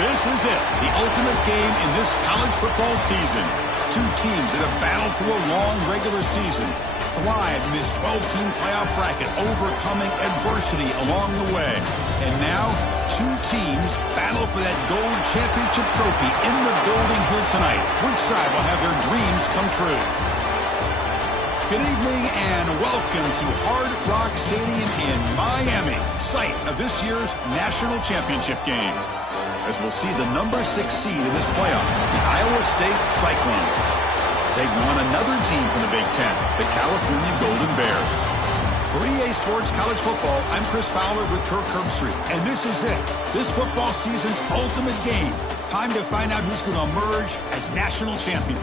This is it, the ultimate game in this college football season. Two teams that have battled through a long regular season, thrived in this 12-team playoff bracket, overcoming adversity along the way. And now, two teams battle for that gold championship trophy in the building here tonight. Which side will have their dreams come true? Good evening and welcome to Hard Rock Stadium in Miami, site of this year's national championship game. As we'll see the number 6 seed in this playoff, the Iowa State Cyclones, taking on another team from the Big Ten, the California Golden Bears. For EA Sports College Football, I'm Chris Fowler with Kirk Herbstreit, and this is it, this football season's ultimate game. Time to find out who's going to emerge as national champion.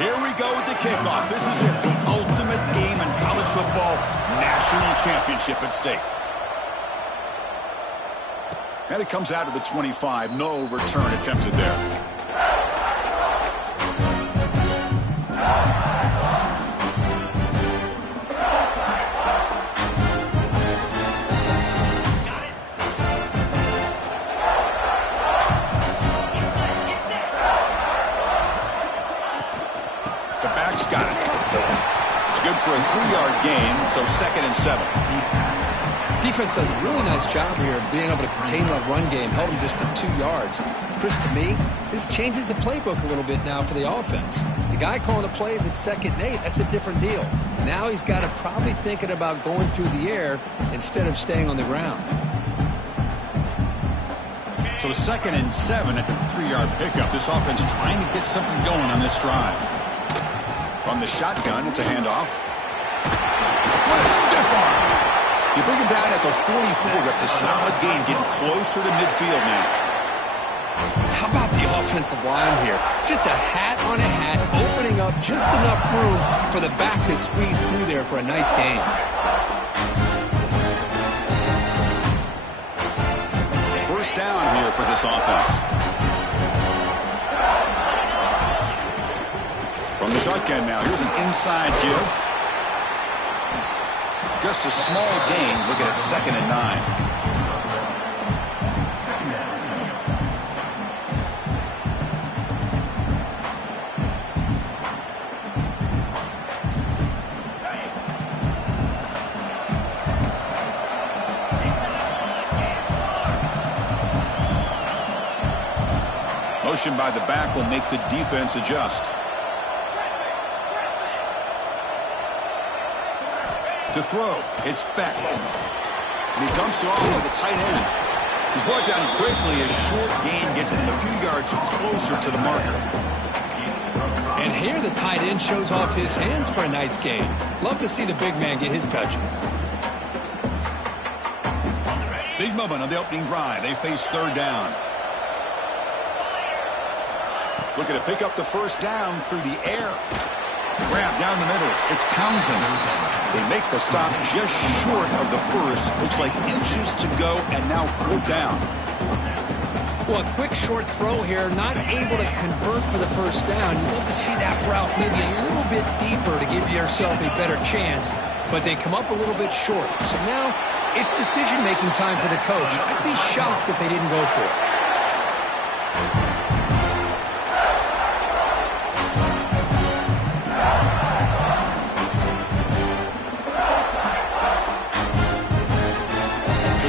Here we go with the kickoff. This is it, the ultimate game in college football, national championship at stake. And it comes out of the 25. No return attempted there. Got it. It's good for a 3-yard gain, so 2nd and 7. Defense does a really nice job here of being able to contain that run game, held him just to 2 yards. Chris, to me, this changes the playbook a little bit now for the offense. The guy calling the plays at 2nd and 8, that's a different deal. Now he's got to probably thinking about going through the air instead of staying on the ground. So 2nd and 7 at the 3-yard pickup. This offense trying to get something going on this drive. From the shotgun, it's a handoff. What a stiff arm. You bring him down at the 44. That's a solid gain, getting closer to midfield now. How about the offensive line here? Just a hat on a hat, opening up just enough room for the back to squeeze through there for a nice gain. First down here for this offense. From the shotgun now, here's an inside give. Just a small gain, looking at 2nd and 9. Motion by the back will make the defense adjust. To throw, it's Becht. And he dumps it off to the tight end. He's brought down quickly as short gain gets them a few yards closer to the marker. And here the tight end shows off his hands for a nice gain. Love to see the big man get his touches. Big moment on the opening drive. They face 3rd down. Looking to pick up the first down through the air. Grab down the middle. It's Townsend. They make the stop just short of the first. Looks like inches to go, and now 4th down. Well, a quick short throw here, not able to convert for the first down. You'd love to see that route maybe a little bit deeper to give yourself a better chance, but they come up a little bit short. So now it's decision-making time for the coach. I'd be shocked if they didn't go for it.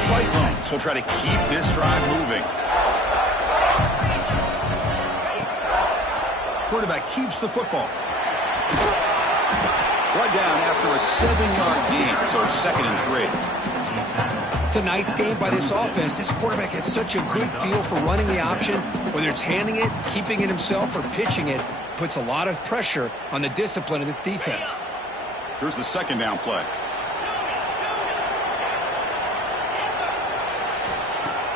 Cyclones will try to keep this drive moving. Quarterback keeps the football. Brought down after a 7-yard gain, so it's 2nd and 3. It's a nice game by this offense. This quarterback has such a good feel for running the option. Whether it's handing it, keeping it himself, or pitching it, puts a lot of pressure on the discipline of this defense. Here's the 2nd down play.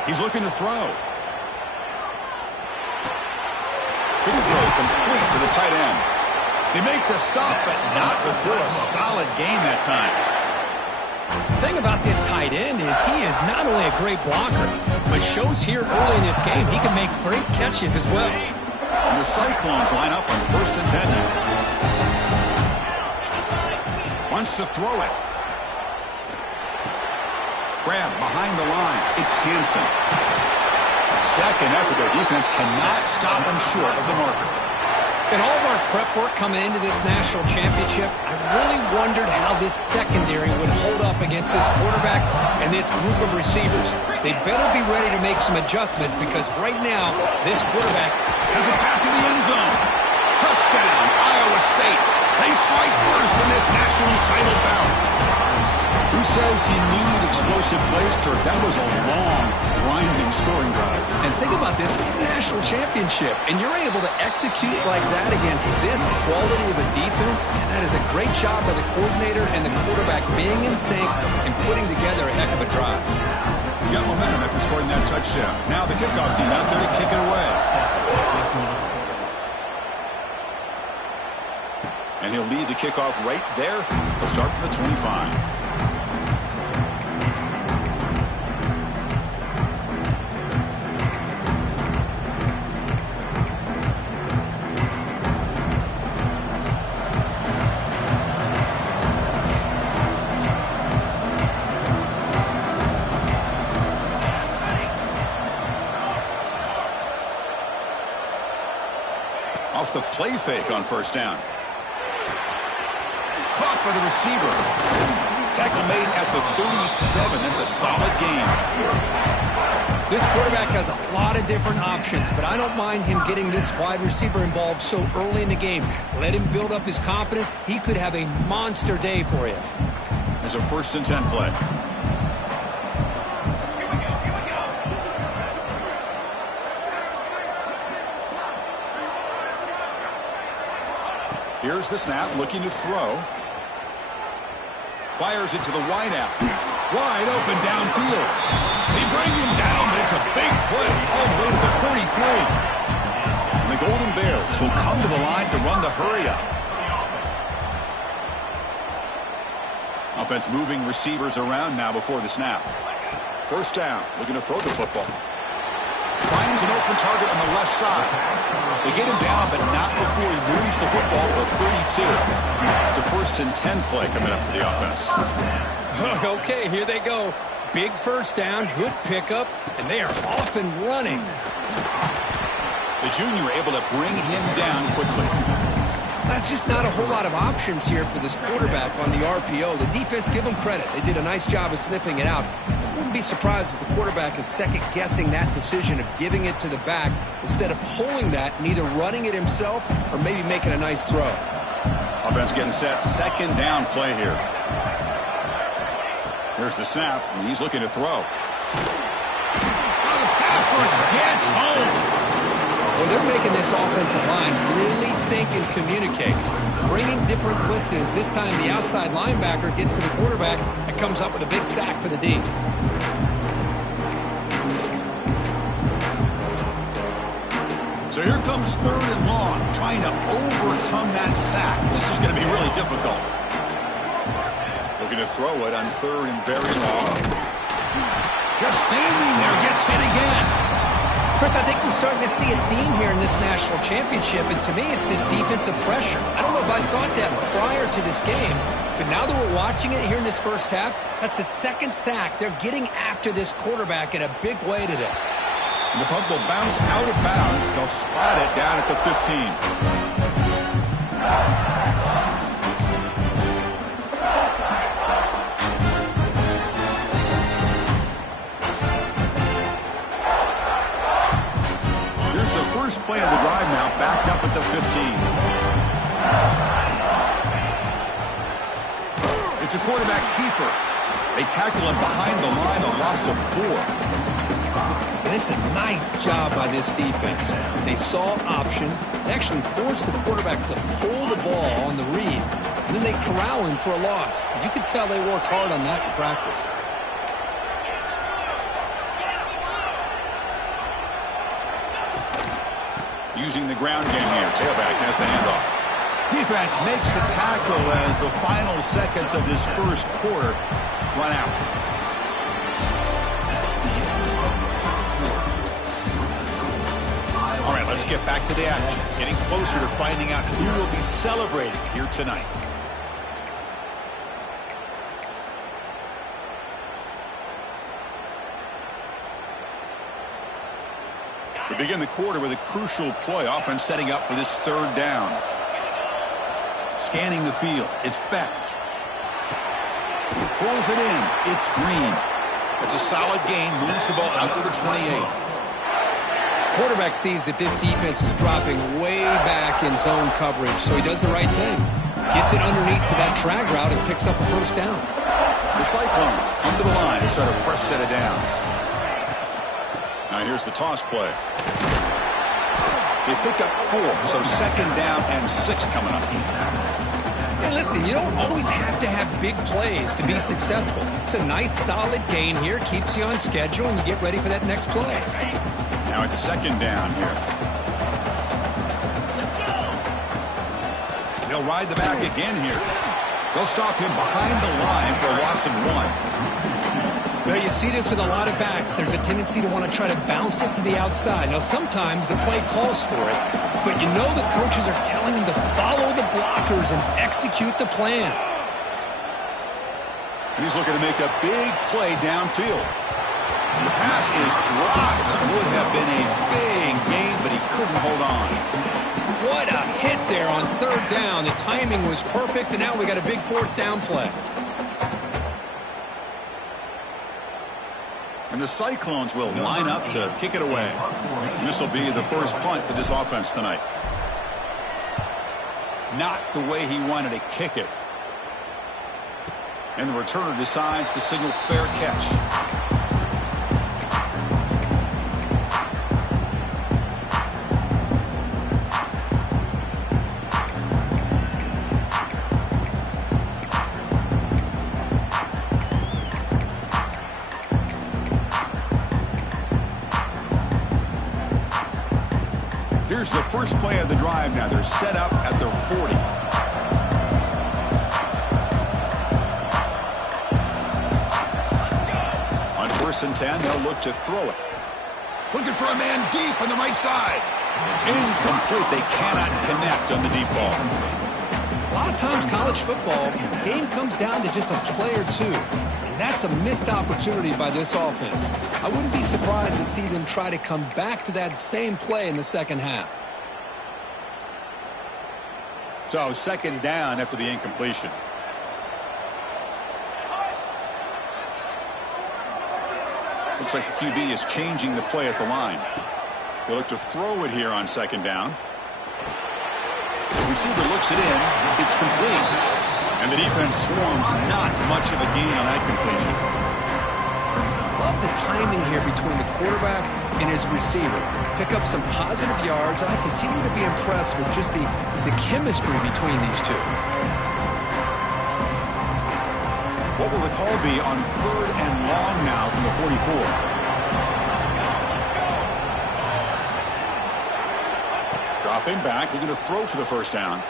He's looking to throw. Big throw complete to the tight end. They make the stop, but not before a solid gain that time. The thing about this tight end is he is not only a great blocker, but shows here early in this game he can make great catches as well. And the Cyclones line up on 1st and 10 now. Wants to throw it. Grab behind the line. It's Hansen. Second effort. Their defense cannot stop him short of the marker. In all of our prep work coming into this national championship, I really wondered how this secondary would hold up against this quarterback and this group of receivers. They better be ready to make some adjustments because right now, this quarterback has it back to the end zone. Touchdown, Iowa State. They strike first in this national title bout. Who says you need explosive plays, Kirk? That was a long, grinding scoring drive. And think about this is a national championship, and you're able to execute like that against this quality of a defense, and that is a great job by the coordinator and the quarterback being in sync and putting together a heck of a drive. You got momentum after scoring that touchdown. Now the kickoff team out there to kick it away. And he'll lead the kickoff right there. He'll start from the 25. Off the play fake on 1st down. Caught by the receiver. Tackle made at the 37. That's a solid gain. This quarterback has a lot of different options, but I don't mind him getting this wide receiver involved so early in the game. Let him build up his confidence. He could have a monster day for you. There's a 1st and 10 play. Here's the snap, looking to throw. Fires it to the wideout. Wide open downfield. They bring him down, but it's a big play all the way to the 43. And the Golden Bears will come to the line to run the hurry-up. Offense moving receivers around now before the snap. 1st down, looking to throw the football. Finds an open target on the left side. They get him down, but not before he moves the football to the 32. It's a 1st and 10 play coming up for the offense. Okay, here they go. Big 1st down, good pickup, and they are off and running. The junior able to bring him down quickly. That's just not a whole lot of options here for this quarterback on the RPO. The defense, give them credit. They did a nice job of sniffing it out. Wouldn't be surprised if the quarterback is second-guessing that decision of giving it to the back instead of pulling that and either running it himself or maybe making a nice throw. Offense getting set. 2nd down play here. Here's the snap, and he's looking to throw. Oh, the pass rush gets home. Well, they're making this offensive line really think and communicate. Bringing different blitzes. This time the outside linebacker gets to the quarterback and comes up with a big sack for the D. So here comes 3rd and long, trying to overcome that sack. This is going to be really difficult. Looking to throw it on 3rd and very long. Just standing there, gets hit again. Chris, I think we're starting to see a theme here in this national championship, and to me it's this defensive pressure. I don't know if I thought that prior to this game, but now that we're watching it here in this 1st half, that's the 2nd sack. They're getting after this quarterback in a big way today. And the puck will bounce out of bounds. They'll spot it down at the 15. First play of the drive now, backed up at the 15. It's a quarterback keeper. They tackle him behind the line, a loss of 4. And it's a nice job by this defense. They saw option. They actually forced the quarterback to pull the ball on the read, and then they corral him for a loss. You could tell they worked hard on that in practice. Using the ground game here. Tailback has the handoff. Defense makes the tackle as the final seconds of this 1st quarter run out. All right, let's get back to the action, getting closer to finding out who will be celebrating here tonight. We begin the quarter with a crucial play, offense setting up for this third down. Scanning the field, it's Becht. Pulls it in, it's Green. It's a solid gain, moves the ball out to the 28. Quarterback sees that this defense is dropping way back in zone coverage, so he does the right thing. Gets it underneath to that drag route and picks up a first down. The Cyclones come to the line to start a fresh set of downs. Now here's the toss play. They pick up 4, so second down and 6 coming up. Hey, listen, you don't always have to have big plays to be successful. It's a nice, solid gain here, keeps you on schedule, and you get ready for that next play. Now it's second down here. They'll ride the back again here. They'll stop him behind the line for a loss of 1. Well, you see this with a lot of backs. There's a tendency to want to try to bounce it to the outside. Now, sometimes the play calls for it, but you know the coaches are telling them to follow the blockers and execute the plan. And he's looking to make a big play downfield. And the pass is dropped. Would have been a big gain, but he couldn't hold on. What a hit there on third down. The timing was perfect, and now we got a big fourth down play. And the Cyclones will line up to kick it away. This will be the first punt for this offense tonight. Not the way he wanted to kick it. And the returner decides to signal fair catch. Here's the first play of the drive now. They're set up at their 40. On 1st and 10, they'll look to throw it. Looking for a man deep on the right side. Incomplete. They cannot connect on the deep ball. A lot of times college football, the game comes down to just a play or two. And that's a missed opportunity by this offense. I wouldn't be surprised to see them try to come back to that same play in the second half. So second down after the incompletion. Looks like the QB is changing the play at the line. They look to throw it here on second down. The receiver looks it in. It's complete. And the defense swarms. Not much of a gain on that completion. Love the timing here between the quarterback and his receiver. Pick up some positive yards, and I continue to be impressed with just the chemistry between these two. What will the call be on 3rd and long now from the 44? Dropping back, looking to throw for the first down.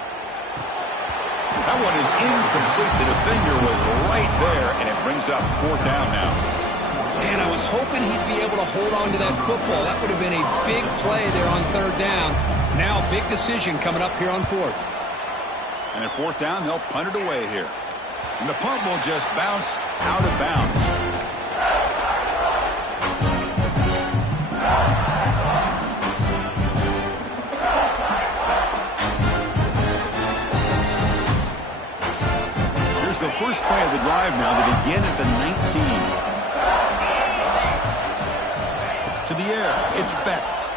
That one is incomplete. The defender was right there, and it brings up 4th down now. Man, I was hoping he'd be able to hold on to that football. That would have been a big play there on 3rd down. Now, big decision coming up here on 4th. And at 4th down, they'll punt it away here. And the punt will just bounce out of bounds. Here's the first play of the drive now. They begin at the 19. To the air, it's Becht.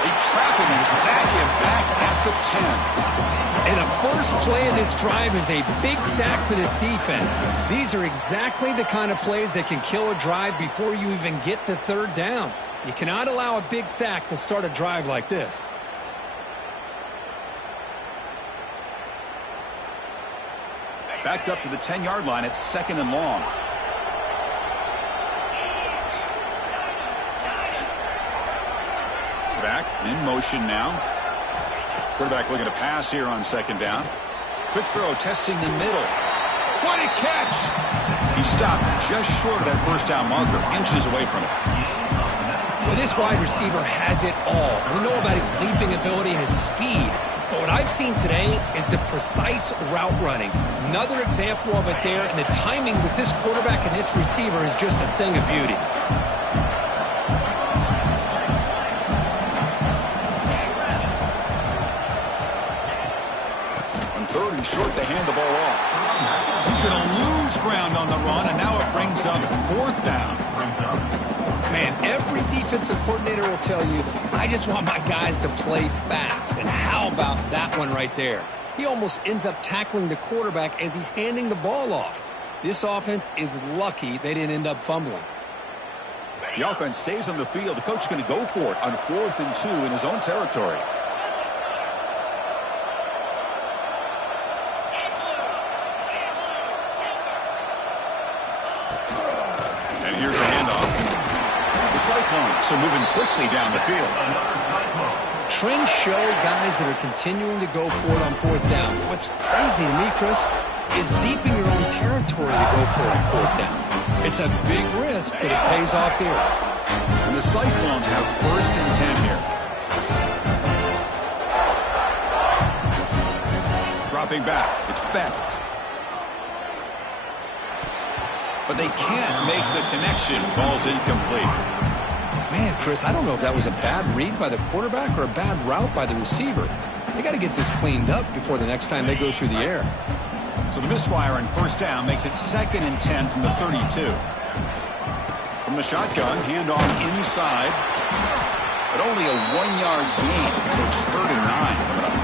They trap him and sack him back at the 10. And the first play of this drive is a big sack for this defense. These are exactly the kind of plays that can kill a drive before you even get to 3rd down. You cannot allow a big sack to start a drive like this. Backed up to the 10-yard line. It's 2nd and long. Back in motion now. Quarterback looking to pass here on 2nd down. Quick throw, testing the middle. What a catch! He stopped just short of that first down marker, inches away from it. Well, This wide receiver has it all. We know about his leaping ability and his speed. But what I've seen today is the precise route running. Another example of it there, and the timing with this quarterback and this receiver is just a thing of beauty. On 3rd and short, they hand the ball off. He's going to lose ground on the run, and now it brings up 4th down. Man, every defensive coordinator will tell you, I just want my guys to play fast. And how about that one right there? He almost ends up tackling the quarterback as he's handing the ball off. This offense is lucky they didn't end up fumbling. The offense stays on the field. The coach is going to go for it on 4th and 2 in his own territory. And here's the handoff. The Cyclones are moving quickly down the field. Trends show guys that are continuing to go for it on 4th down. What's crazy to me, Chris, is deep in your own territory to go for it on 4th down. It's a big risk, but it pays off here. And the Cyclones have 1st and 10 here. Dropping back. It's Bett. But they can't make the connection. Ball's incomplete. Man, Chris, I don't know if that was a bad read by the quarterback or a bad route by the receiver. They got to get this cleaned up before the next time they go through the air. So the misfire on 1st down makes it 2nd and 10 from the 32. From the shotgun, handoff inside. But only a 1-yard gain, so it's 3rd and 9 coming up.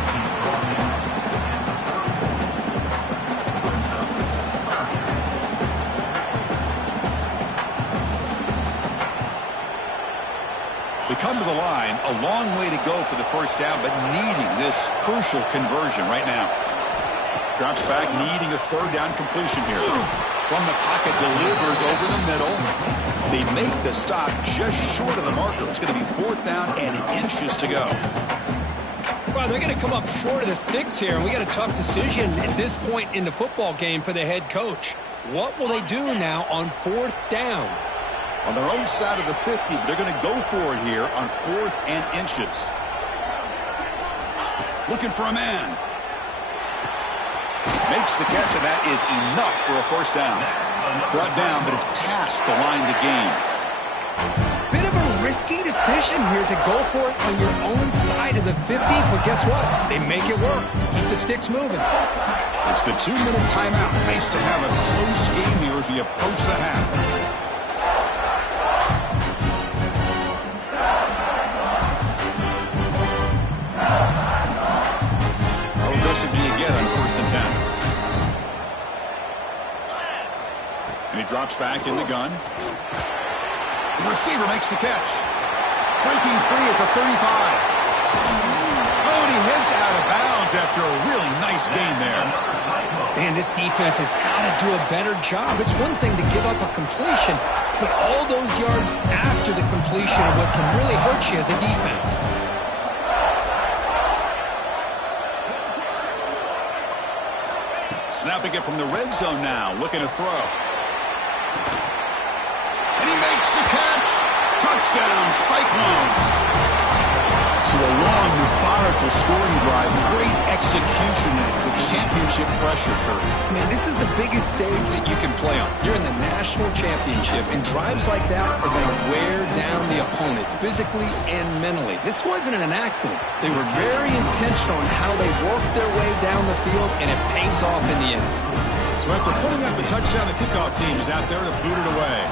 They come to the line, a long way to go for the 1st down, but needing this crucial conversion right now. Drops back, needing a 3rd down completion here. From the pocket, delivers over the middle. They make the stop just short of the marker. It's going to be 4th down and inches to go. Well, they're going to come up short of the sticks here, and we got a tough decision at this point in the football game for the head coach. What will they do now on 4th down? On their own side of the 50, but they're going to go for it here on 4th and inches. Looking for a man. Makes the catch, and that is enough for a 1st down. Brought down, but it's past the line to gain. Bit of a risky decision here to go for it on your own side of the 50, but guess what? They make it work. Keep the sticks moving. It's the 2-minute timeout. Nice to have a close game here as we approach the half. Aggressive do you get on 1st and 10? And he drops back in the gun. The receiver makes the catch. Breaking free at the 35. Oh, and he heads out of bounds after a really nice game there. Man, this defense has got to do a better job. It's one thing to give up a completion, but all those yards after the completion are what can really hurt you as a defense. Snapping it from the red zone now, looking to throw. And he makes the catch. Touchdown, Cyclones. So a long, methodical scoring drive. Great execution with championship pressure, Kurt. Man, this is the biggest stage that you can play on. You're in the national championship, and drives like that are going to wear down the opponent physically and mentally. This wasn't an accident. They were very intentional on how they worked their way down the field, and it pays off in the end. So after putting up a touchdown, the kickoff team is out there to boot it away.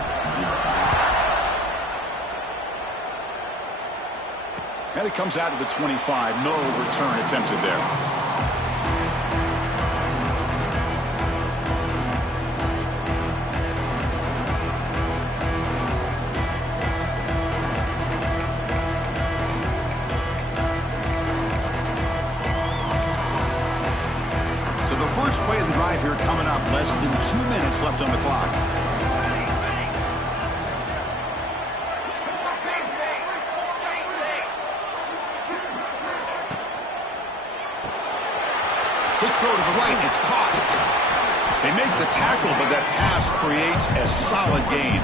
And it comes out of the 25. No return attempted there. So the first play of the drive here coming up. Less than 2 minutes left on the clock. Quick throw to the right. It's caught. They make the tackle, but that pass creates a solid gain.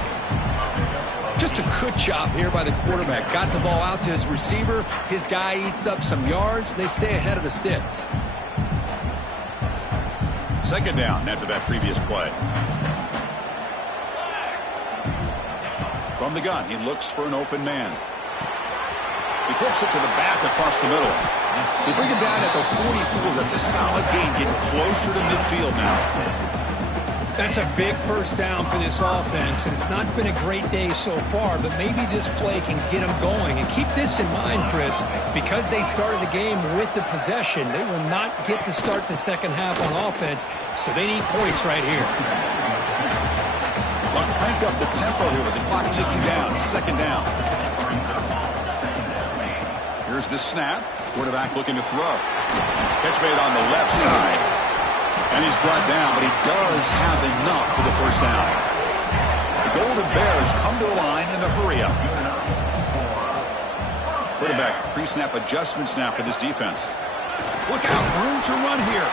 Just a good job here by the quarterback. Got the ball out to his receiver. His guy eats up some yards. They stay ahead of the sticks. Second down after that previous play. From the gun, he looks for an open man. He flips it to the back across the middle. They bring him down at the 44. That's a solid gain, getting closer to midfield now. That's a big first down for this offense, and it's not been a great day so far, but maybe this play can get them going. And keep this in mind, Chris, because they started the game with the possession, they will not get to start the second half on offense, so they need points right here. Well, crank up the tempo here with the clock ticking down. Second down. Here's the snap. Quarterback looking to throw. Catch made on the left side. And he's brought down, but he does have enough for the first down. The Golden Bears come to the line in the hurry-up. Quarterback pre-snap adjustments now for this defense. Look out, room to run here.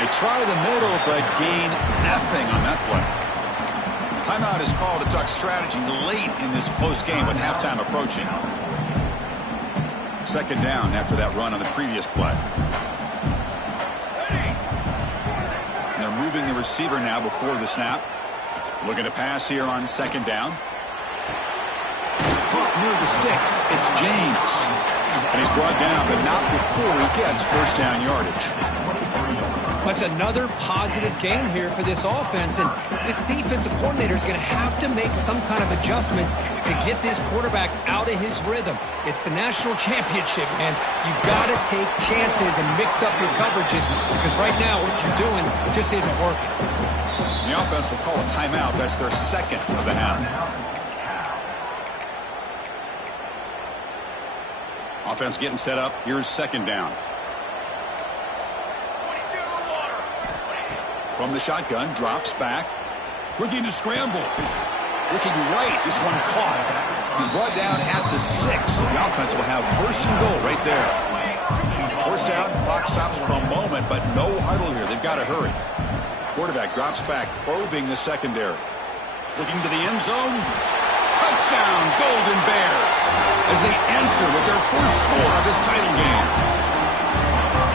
They try the middle, but gain nothing on that play. Timeout is called to talk strategy late in this close game with halftime approaching. Second down after that run on the previous play. And they're moving the receiver now before the snap. Looking to pass here on second down. Caught near the sticks. It's James. And he's brought down, but not before he gets first down yardage. That's another positive game here for this offense, and this defensive coordinator is going to have to make some kind of adjustments to get this quarterback out of his rhythm. It's the national championship, man. You've got to take chances and mix up your coverages, because right now what you're doing just isn't working. The offense will call a timeout. That's their second of the half. Offense getting set up. Here's second down. From the shotgun, drops back. Looking to scramble. Looking right. This one caught. He's brought down at the 6. The offense will have first and goal right there. First down, clock stops for a moment, but no huddle here. They've got to hurry. Quarterback drops back, probing the secondary. Looking to the end zone. Touchdown, Golden Bears, as they answer with their first score of this title game.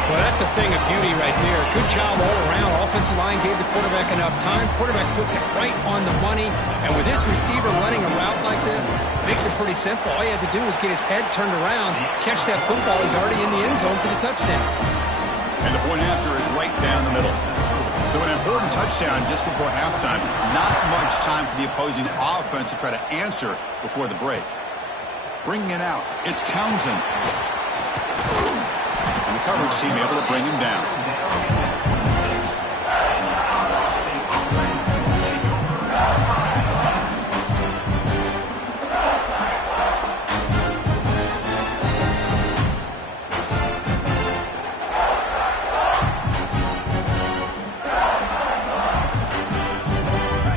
Well, that's a thing of beauty right there. Good job all around. Offensive line gave the quarterback enough time. Quarterback puts it right on the money. And with this receiver running a route like this, makes it pretty simple. All you have to do is get his head turned around, catch that football. He's already in the end zone for the touchdown. And the point after is right down the middle. So an important touchdown just before halftime. Not much time for the opposing offense to try to answer before the break. Bringing it out, it's Townsend. And the coverage team able to bring him down.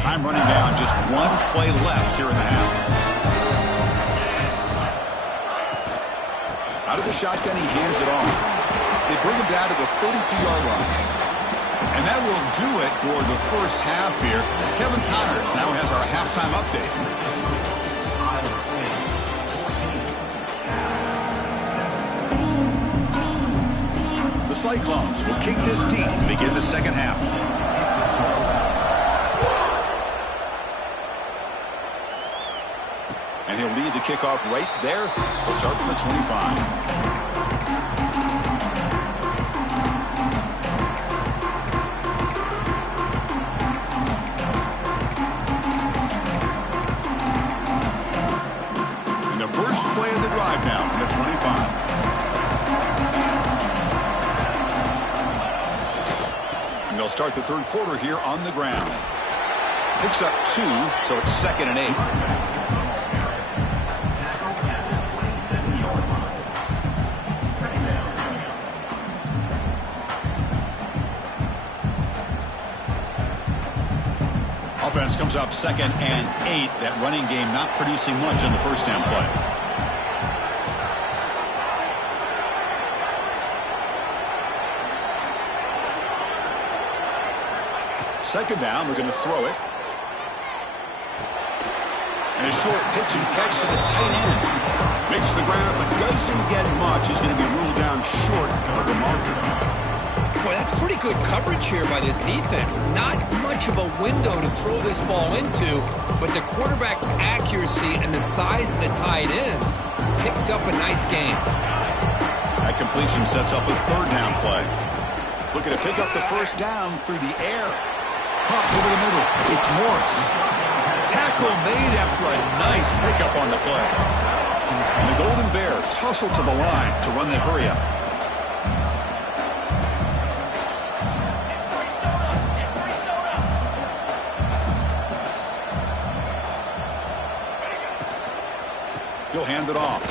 Time running down, just one play left here in the half. Out of the shotgun, he hands it off. They bring him down to the 32-yard line. And that will do it for the first half here. Kevin Connors now has our halftime update. The Cyclones will kick this deep to begin the second half. And he'll lead the kickoff right there. He'll start from the 25. And the first play of the drive now from the 25. And they'll start the third quarter here on the ground. Picks up 2, so it's 2nd and 8. Offense comes up 2nd and 8. That running game not producing much on the first down play. Second down, we're going to throw it. And a short pitch and catch to the tight end. Makes the ground, but doesn't get much. He's going to be ruled down short of the marker. Boy, that's pretty good coverage here by this defense. Not much of a window to throw this ball into, but the quarterback's accuracy and the size of the tight end picks up a nice gain. That completion sets up a third down play. Looking to pick up the first down through the air. Pump over the middle. It's Morris. Tackle made after a nice pickup on the play. And the Golden Bears hustle to the line to run the hurry-up. He'll hand it off.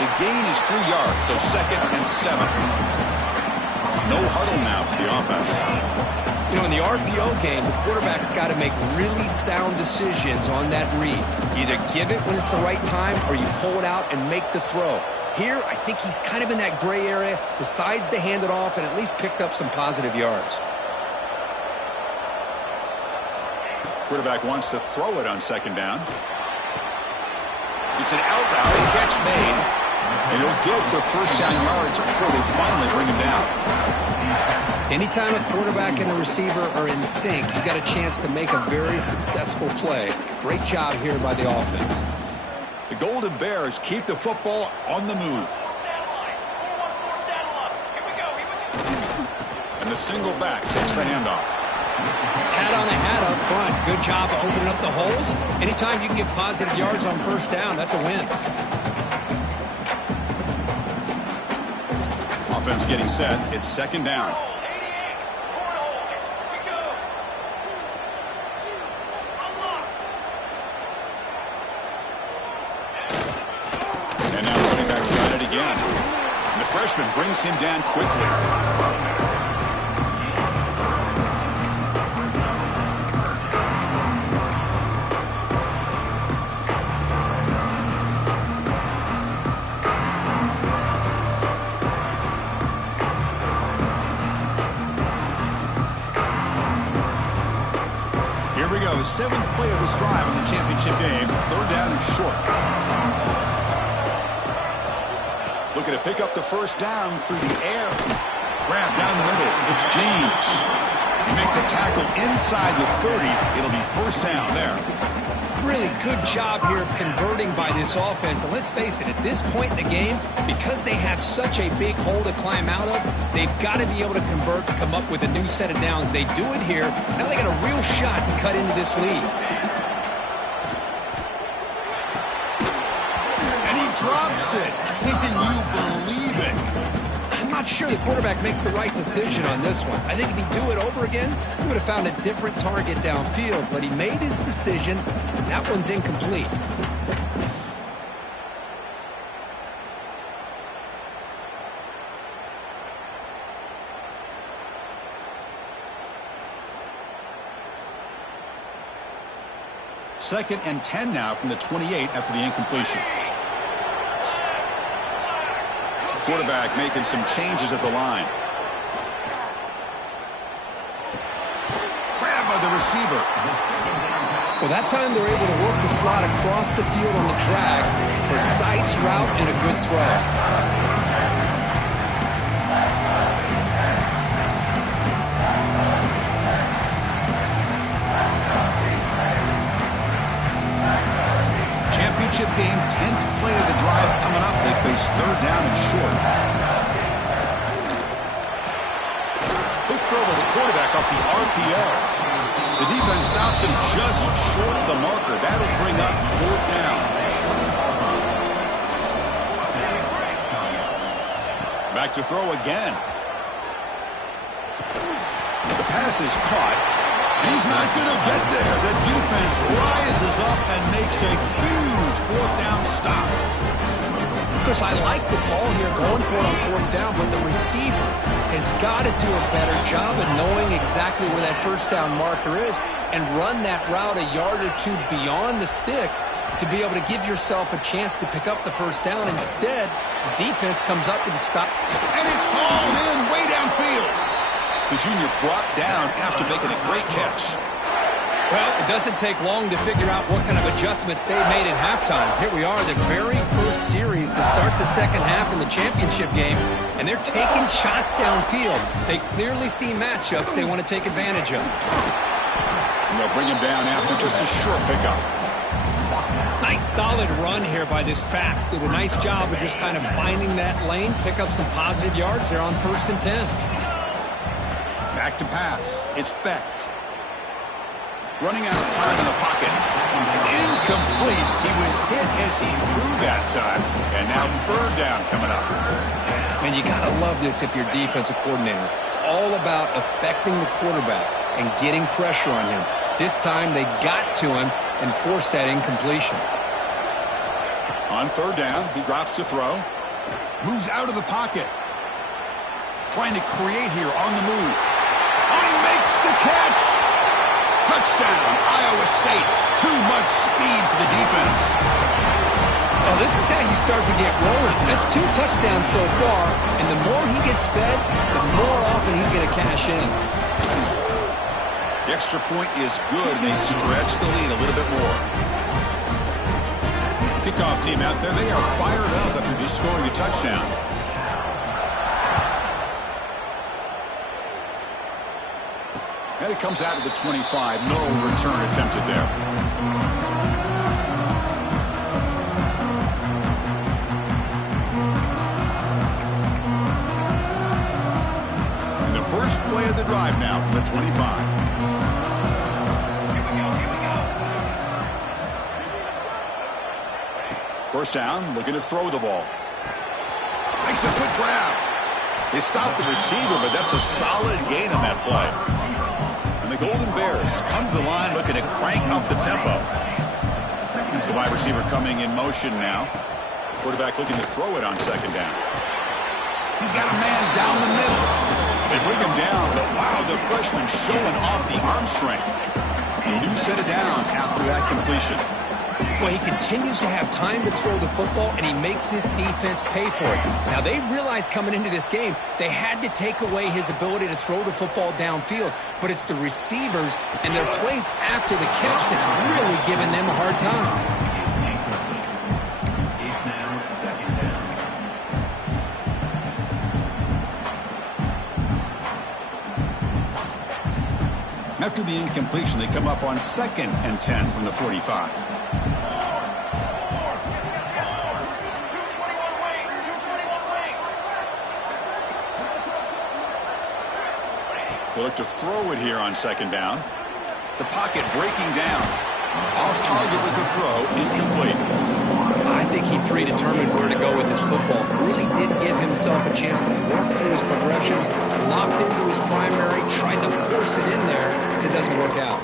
The gain is 3 yards, so 2nd and 7. No huddle now for the offense. You know, in the RPO game, the quarterback's got to make really sound decisions on that read. Either give it when it's the right time or you pull it out and make the throw. Here, I think he's kind of in that gray area, decides to hand it off and at least picked up some positive yards. Quarterback wants to throw it on 2nd down. It's an out route, a catch made, and he'll get the first down yards before they finally bring him down. Anytime a quarterback and a receiver are in sync, you got a chance to make a very successful play. Great job here by the offense. The Golden Bears keep the football on the move. And the single back takes the handoff. Hat on a hat up front. Good job of opening up the holes. Anytime you can get positive yards on first down, that's a win. Offense getting set. It's 2nd down. And now the running back's got it again. And the freshman brings him down quickly. Here we go, 7th play of this drive in the championship game. 3rd down and short. Looking to pick up the first down through the air. Grab down the middle. It's James. You make the tackle inside the 30. It'll be first down there. Really good job here of converting by this offense. And let's face it, at this point in the game, because they have such a big hole to climb out of, they've got to be able to convert and come up with a new set of downs. They do it here. Now they got a real shot to cut into this lead. And he drops it. Can you believe it? I'm not sure the quarterback makes the right decision on this one. I think if he'd do it over again, he would have found a different target downfield, but he made his decision. That one's incomplete. Second and 10 now from the 28 after the incompletion. Quarterback making some changes at the line. Grabbed by the receiver. Well, that time they're able to work the slot across the field on the drag. Precise route and a good throw. Championship game, 10th play of the drive coming up. They face 3rd down and short. Quick throw by the quarterback off the RPO. The defense stops him just short of the marker. That'll bring up 4th down. Back to throw again. The pass is caught. He's not going to get there. The defense rises up and makes a huge 4th down stop. Chris, I like the call here going for it on 4th down, but the receiver has got to do a better job of knowing exactly where that first down marker is and run that route a yard or two beyond the sticks to be able to give yourself a chance to pick up the first down. Instead, the defense comes up with a stop. And it's hauled in way downfield. The junior brought down after making a great catch. Well, it doesn't take long to figure out what kind of adjustments they made at halftime. Here we are, the very first series to start the second half in the championship game, and they're taking shots downfield. They clearly see matchups they want to take advantage of. And they'll bring him down after just a short pickup. Nice solid run here by this back. Did a nice job of just kind of finding that lane, pick up some positive yards there on 1st and 10. Back to pass. It's Becht. Running out of time in the pocket. It's incomplete. He was hit as he threw that time. And now 3rd down coming up. Man, you got to love this if you're defensive coordinator. It's all about affecting the quarterback and getting pressure on him. This time they got to him and forced that incompletion. On 3rd down, he drops to throw. Moves out of the pocket. Trying to create here on the move. Oh, he makes the catch! Touchdown, Iowa State. Too much speed for the defense. Well, this is how you start to get rolling. That's 2 touchdowns so far, and the more he gets fed, the more often he's going to cash in. The extra point is good, and they stretch the lead a little bit more. Kickoff team out there, they are fired up after just scoring a touchdown. And it comes out of the 25. No return attempted there. And the first play of the drive now from the 25. First down, looking to throw the ball. Makes a quick grab. They stop the receiver, but that's a solid gain on that play. And the Golden Bears come to the line looking to crank up the tempo. Here's the wide receiver coming in motion now. Quarterback looking to throw it on 2nd down. He's got a man down the middle. They bring him down, but wow, the freshman showing off the arm strength. A new set of downs after that completion. Well, he continues to have time to throw the football, and he makes his defense pay for it. Now, they realized coming into this game, they had to take away his ability to throw the football downfield, but it's the receivers and their plays after the catch that's really giving them a hard time. After the incompletion, they come up on 2nd and 10 from the 45. They look to throw it here on 2nd down. The pocket breaking down. Off target with the throw, incomplete. I think he predetermined where to go with his football. Really did give himself a chance to work through his progressions, locked into his primary, tried to force it in there, and it doesn't work out.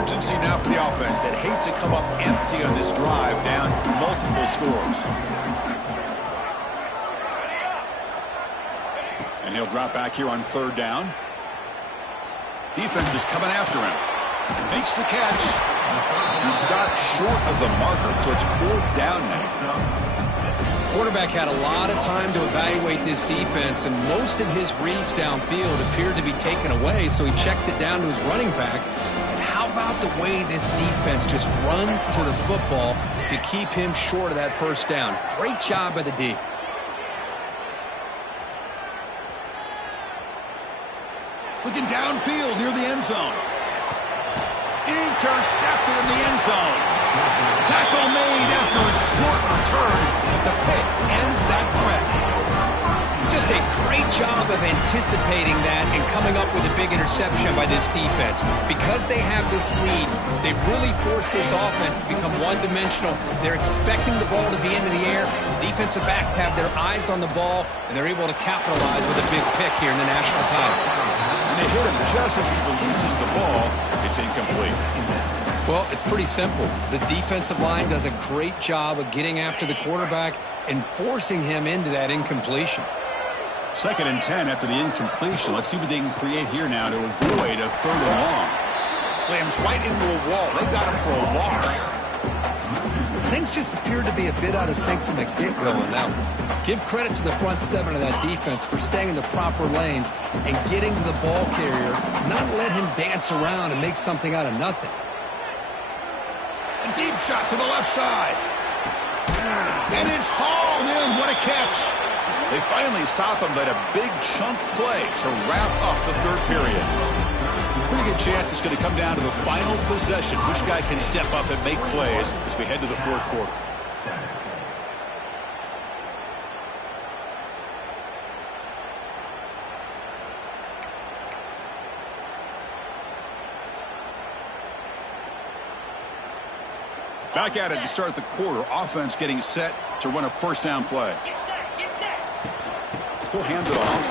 Urgency now for the offense that hates to come up empty on this drive, down multiple scores. And he'll drop back here on 3rd down. Defense is coming after him. Makes the catch. He stopped short of the marker, so it's 4th down now. Quarterback had a lot of time to evaluate this defense, and most of his reads downfield appeared to be taken away, so he checks it down to his running back. And how about the way this defense just runs to the football to keep him short of that 1st down? Great job by the D. Looking downfield near the end zone. Intercepted in the end zone. Tackle made after a short return. The pick ends that threat. Just a great job of anticipating that and coming up with a big interception by this defense. Because they have this lead, they've really forced this offense to become one-dimensional. They're expecting the ball to be into the air. The defensive backs have their eyes on the ball, and they're able to capitalize with a big pick here in the national title. And they hit him just as he releases the ball. It's incomplete. Well, it's pretty simple. The defensive line does a great job of getting after the quarterback and forcing him into that incompletion. 2nd and 10 after the incompletion. Let's see what they can create here now to avoid a 3rd and long. Slams right into a wall. They got him for a loss. things just appeared to be a bit out of sync from the get-go. Now, give credit to the front seven of that defense for staying in the proper lanes and getting to the ball carrier, not let him dance around and make something out of nothing. A deep shot to the left side. And it's hauled in. What a catch. They finally stop him, but a big chunk play to wrap up the third period. Pretty good chance it's going to come down to the final possession. Which guy can step up and make plays as we head to the fourth quarter. Back at it to start the quarter. Offense getting set to run a first down play. He'll hand it off.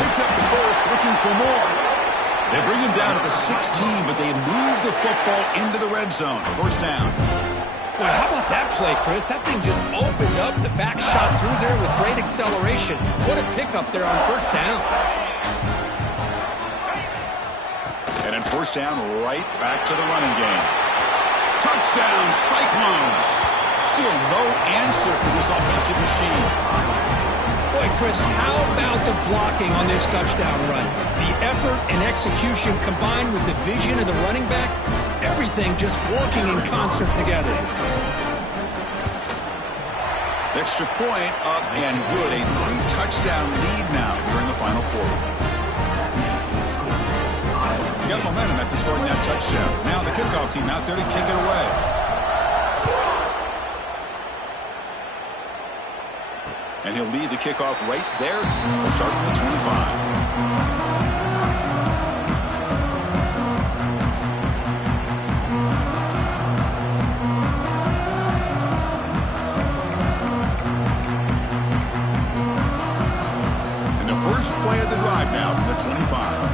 Picks up the first, looking for more. They bring him down to the 16, but they move the football into the red zone. First down. Boy, how about that play, Chris? That thing just opened up. The back shot through there with great acceleration. What a pickup there on first down. And then first down, right back to the running game. Touchdown, Cyclones. Still no answer for this offensive machine. Boy, Chris, how about the blocking on this touchdown run? The effort and execution combined with the vision of the running back, everything just working in concert together. Extra point up and good. A 3-touchdown lead now here in the final quarter. You got momentum after scoring that touchdown. Now the kickoff team out there to kick it away. And he'll lead the kickoff right there. We'll start at the 25. And the first play of the drive now from the 25.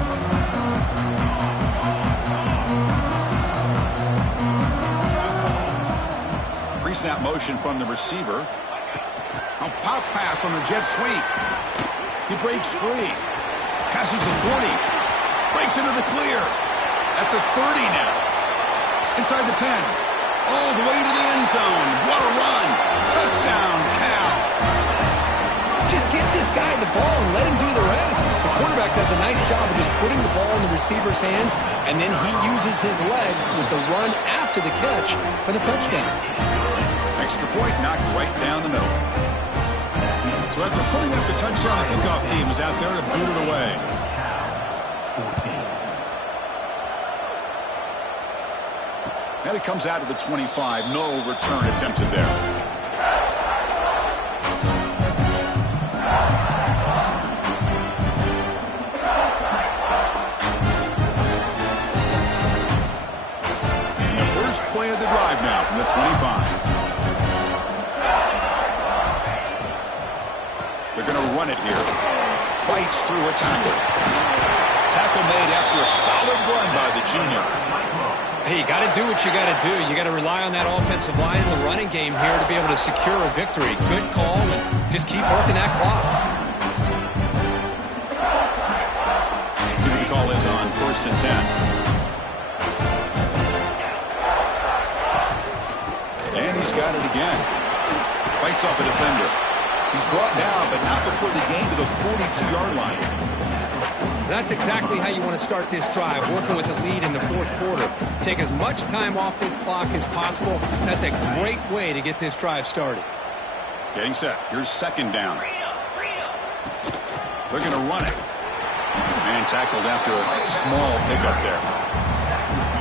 Pre-snap motion from the receiver. A pop pass on the jet sweep. He breaks free. Passes the 40. Breaks into the clear. At the 30 now. Inside the 10. All the way to the end zone. What a run. Touchdown, Cal. Just get this guy the ball and let him do the rest. The quarterback does a nice job of just putting the ball in the receiver's hands, and then he uses his legs with the run after the catch for the touchdown. Extra point knocked right down the middle. So after putting up the touchdown, the kickoff team is out there to boot it away. And it comes out to the 25. No return attempted there. And the first play of the drive now from the 25. They're going to run it here. Fights through a tackle. Tackle made after a solid run by the junior. Hey, you got to do what you got to do. You got to rely on that offensive line and the running game here to be able to secure a victory. Good call, and just keep working that clock. See what the call is on 1st and 10. And he's got it again. Fights off a defender. He's brought down, but not before the gain to the 42-yard line. That's exactly how you want to start this drive, working with the lead in the fourth quarter. Take as much time off this clock as possible. That's a great way to get this drive started. Getting set. Here's second down. They're going to run it. And tackled after a small pickup there.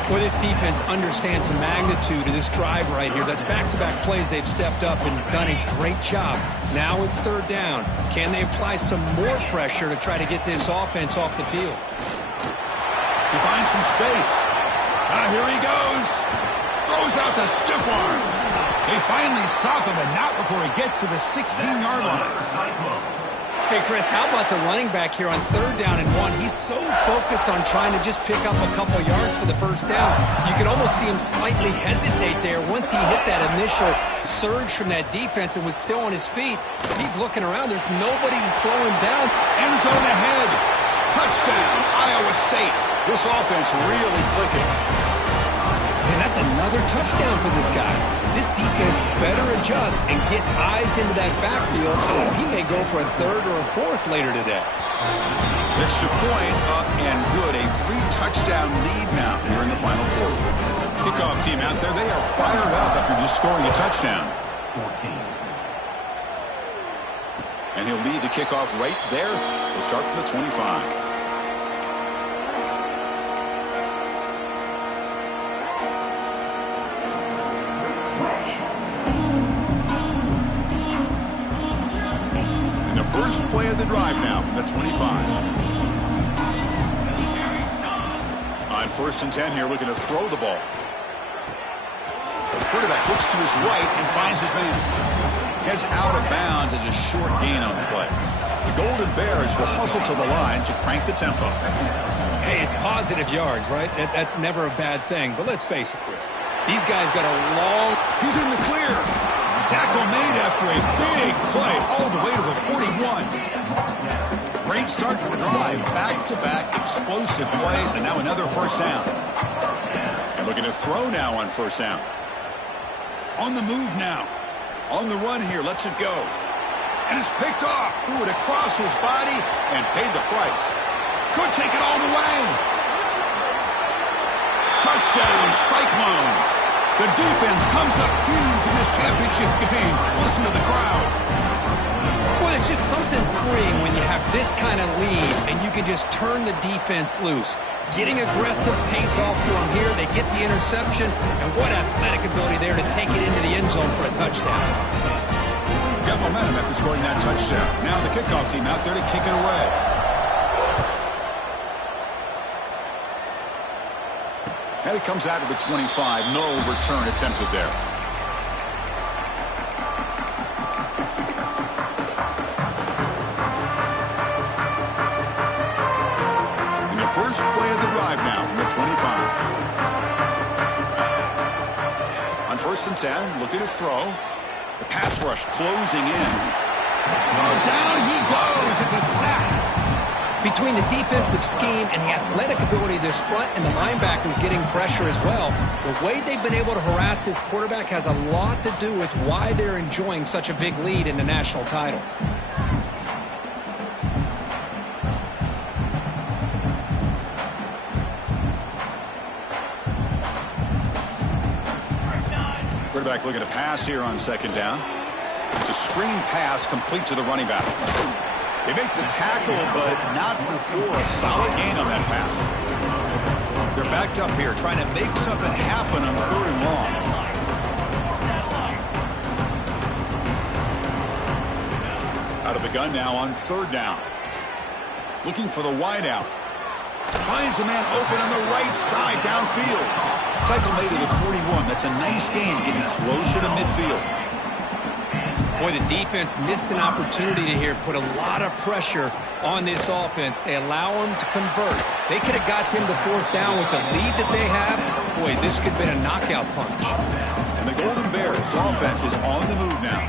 Well, this defense understands the magnitude of this drive right here. That's back-to-back plays. They've stepped up and done a great job. Now it's third down. Can they apply some more pressure to try to get this offense off the field? He finds some space. Here he goes. Throws out the stiff arm. They finally stop him, and not before he gets to the 16-yard line. Hey, Chris, how about the running back here on third down and 1? He's so focused on trying to just pick up a couple yards for the first down. You can almost see him slightly hesitate there once he hit that initial surge from that defense and was still on his feet. He's looking around. There's nobody to slow him down. End zone ahead. Touchdown, Iowa State. This offense really clicking. And that's another touchdown for this guy. This defense better adjust and get eyes into that backfield. Oh, he may go for a third or a fourth later today. Extra point up and good. A 3-touchdown lead now here in the final quarter. Kickoff team out there, they are fired up after just scoring a touchdown. 14. And he'll lead the kickoff right there. He'll start from the 25. First play of the drive now from the 25. On 1st and 10 here, looking to throw the ball. The quarterback looks to his right and finds his man. Heads out of bounds as a short gain on the play. The Golden Bears will hustle to the line to crank the tempo. Hey, it's positive yards, right? That's never a bad thing. But let's face it, Chris. These guys got a long... He's in the clear. Tackle made after a big play all the way to the 41. Great start for the drive. Back-to-back explosive plays, and now another first down. And looking to throw now on first down. On the move now. On the run here. Lets it go. And it's picked off. Threw it across his body and paid the price. Could take it all the way. Touchdown, Cyclones. The defense comes up huge in this championship game. Listen to the crowd. Well, it's just something freeing when you have this kind of lead and you can just turn the defense loose. Getting aggressive pays off for them here. They get the interception, and what athletic ability there to take it into the end zone for a touchdown. Got momentum after scoring that touchdown. Now the kickoff team out there to kick it away. And it comes out of the 25. No return attempted there. In the first play of the drive now from the 25. On 1st and 10, looking to throw. The pass rush closing in. Oh, down he goes. It's a sack. Between the defensive scheme and the athletic ability of this front and the linebackers getting pressure as well, the way they've been able to harass this quarterback has a lot to do with why they're enjoying such a big lead in the national title. Quarterback looking to pass here on 2nd down. It's a screen pass complete to the running back. They make the tackle, but not before a solid gain on that pass. They're backed up here, trying to make something happen on 3rd and long. Out of the gun now on 3rd down. Looking for the wideout. Finds a man open on the right side downfield. Tackle made at the 41. That's a nice gain, getting closer to midfield. Boy, the defense missed an opportunity to here put a lot of pressure on this offense. They allow them to convert. They could have got them to 4th down with the lead that they have. Boy, this could have been a knockout punch. And the Golden Bears offense is on the move now.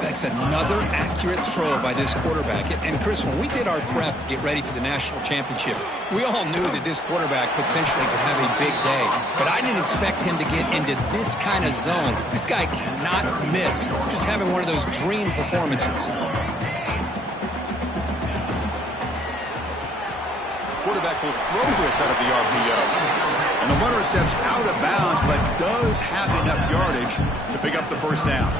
That's another accurate throw by this quarterback. And, Chris, when we did our prep to get ready for the national championship, we all knew that this quarterback potentially could have a big day. But I didn't expect him to get into this kind of zone. This guy cannot miss. Just having one of those dream performances. Quarterback will throw this out of the RPO. And the runner steps out of bounds, but does have enough yardage to pick up the first down.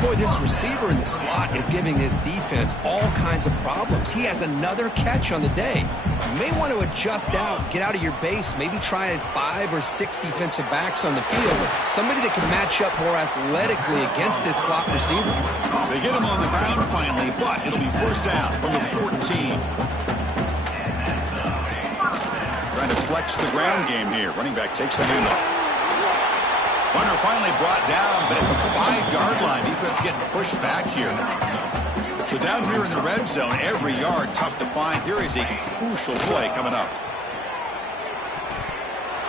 Boy, this receiver in the slot is giving this defense all kinds of problems. He has another catch on the day. You may want to adjust out, get out of your base, maybe try 5 or 6 defensive backs on the field. Somebody that can match up more athletically against this slot receiver. They get him on the ground finally, but it'll be first down from the 14. Trying to flex the ground game here. Running back takes the handoff. Runner finally brought down, but at the 5-yard line, defense getting pushed back here. So down here in the red zone, every yard tough to find. Here is a crucial play coming up.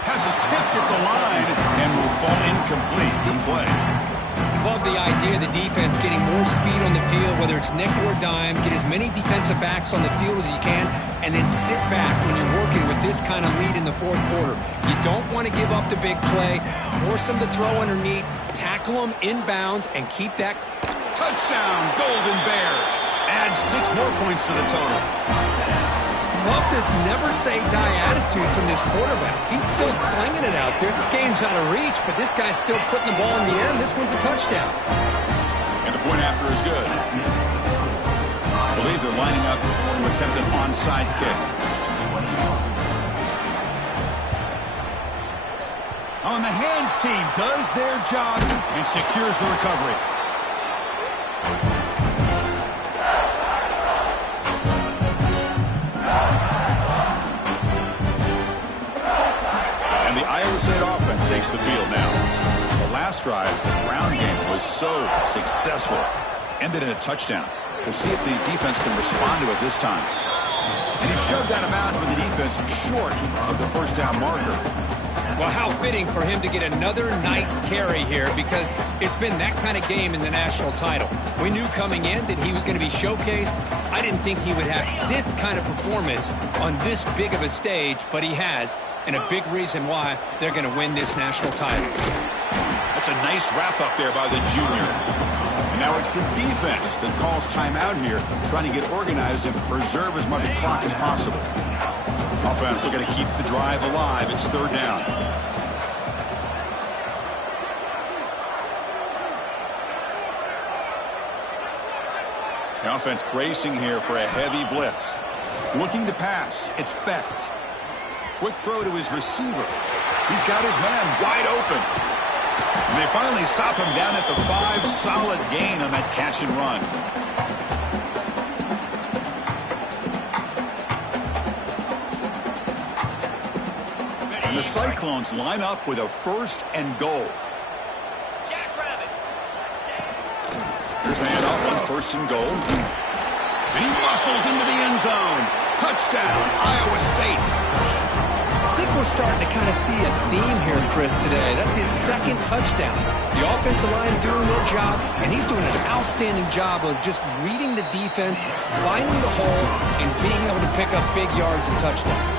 Has his tip at the line and will fall incomplete. Good play. love the idea of the defense getting more speed on the field, whether it's nickel or dime, get as many defensive backs on the field as you can, and then sit back when you're working with this kind of lead in the fourth quarter. You don't want to give up the big play, force them to throw underneath, tackle them inbounds, and keep that. Touchdown, Golden Bears. Add 6 more points to the total. Love this never-say-die attitude from this quarterback. He's still slinging it out there. This game's out of reach, but this guy's still putting the ball in the air, and this one's a touchdown. And the point after is good. I believe they're lining up to attempt an onside kick. On the hands team does their job and secures the recovery. State offense takes the field now. The last drive, the ground game was so successful. Ended in a touchdown. We'll see if the defense can respond to it this time. And he shoved out of bounds with the defense short of the first down marker. Well, how fitting for him to get another nice carry here, because it's been that kind of game in the national title. We knew coming in that he was going to be showcased. I didn't think he would have this kind of performance on this big of a stage, but he has, and a big reason why they're going to win this national title. That's a nice wrap-up there by the junior. And now it's the defense that calls timeout here, trying to get organized and preserve as much clock as possible. Offense looking to keep the drive alive. It's third down. The offense bracing here for a heavy blitz. Looking to pass. It's Becht. Quick throw to his receiver. He's got his man wide open. And they finally stop him down at the 5. Solid gain on that catch and run. And the Cyclones line up with a 1st and goal. Here's the handoff on 1st and goal. And he muscles into the end zone. Touchdown, Iowa State. I think we're starting to kind of see a theme here, Chris, today. That's his 2nd touchdown. The offensive line doing their job, and he's doing an outstanding job of just reading the defense, finding the hole, and being able to pick up big yards and touchdowns.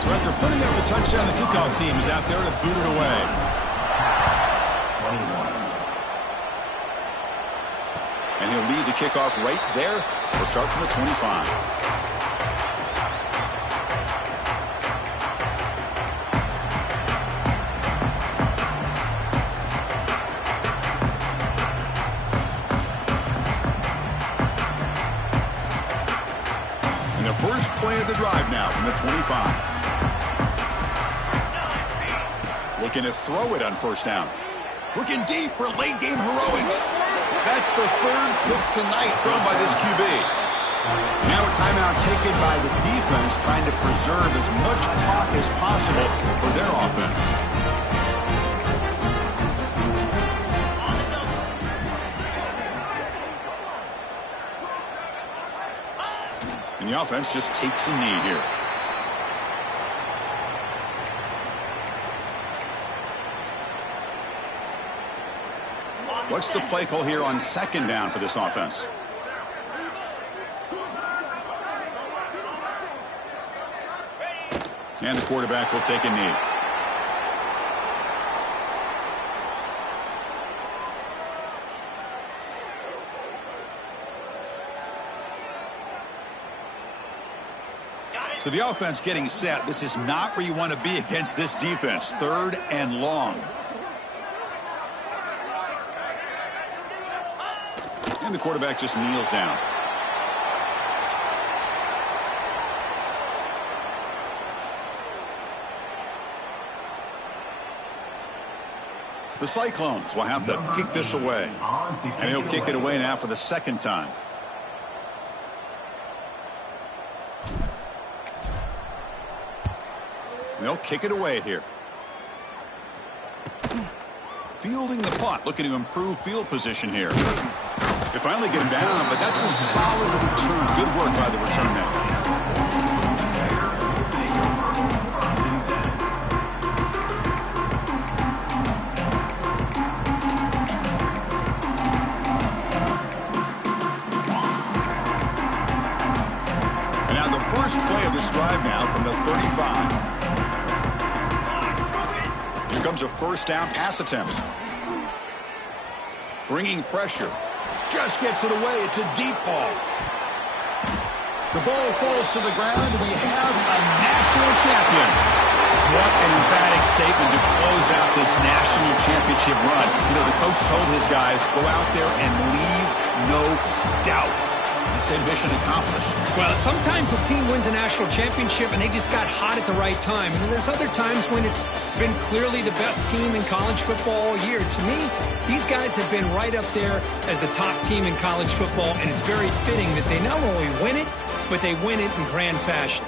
So after putting up a touchdown, the kickoff team is out there to boot it away. And he'll lead the kickoff right there. We'll start from the 25. And the first play of the drive now from the 25. Looking to throw it on 1st down. Looking deep for late game heroics. That's the 3rd pick tonight thrown by this QB. Now a timeout taken by the defense, trying to preserve as much clock as possible for their offense. And the offense just takes a knee here. What's the play call here on 2nd down for this offense? And the quarterback will take a knee. So the offense getting set. This is not where you want to be against this defense. 3rd and long. And the quarterback just kneels down. The Cyclones will have to kick this away. And he'll kick it away now for the 2nd time. They'll kick it away here. Fielding the punt, looking to improve field position here. They finally get him down, but that's a solid return. Good work by the return man. drive now from the 35. Here comes a first down pass attempt. Bringing pressure. Just gets it away. It's a deep ball. The ball falls to the ground. We have a national champion. What an emphatic statement to close out this national championship run. You know, the coach told his guys, go out there and leave no doubt. He said mission accomplished. Well, sometimes a team wins a national championship and they just got hot at the right time. And then there's other times when it's been clearly the best team in college football all year. To me, these guys have been right up there as the top team in college football, and it's very fitting that they not only win it, but they win it in grand fashion.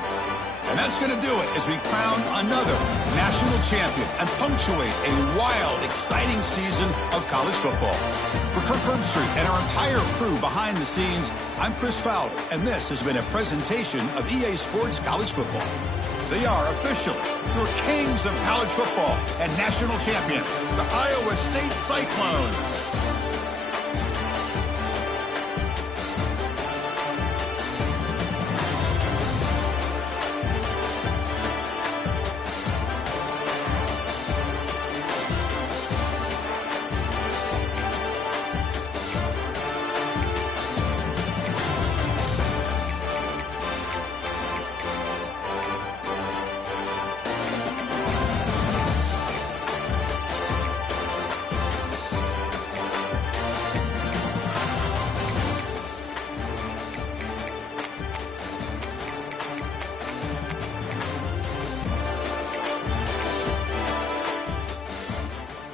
And that's going to do it as we crown another national champion and punctuate a wild, exciting season of college football. For Kirk Herbstreit and our entire crew behind the scenes, I'm Chris Fowler, and this has been a presentation of EA Sports College Football. They are officially your kings of college football and national champions, the Iowa State Cyclones.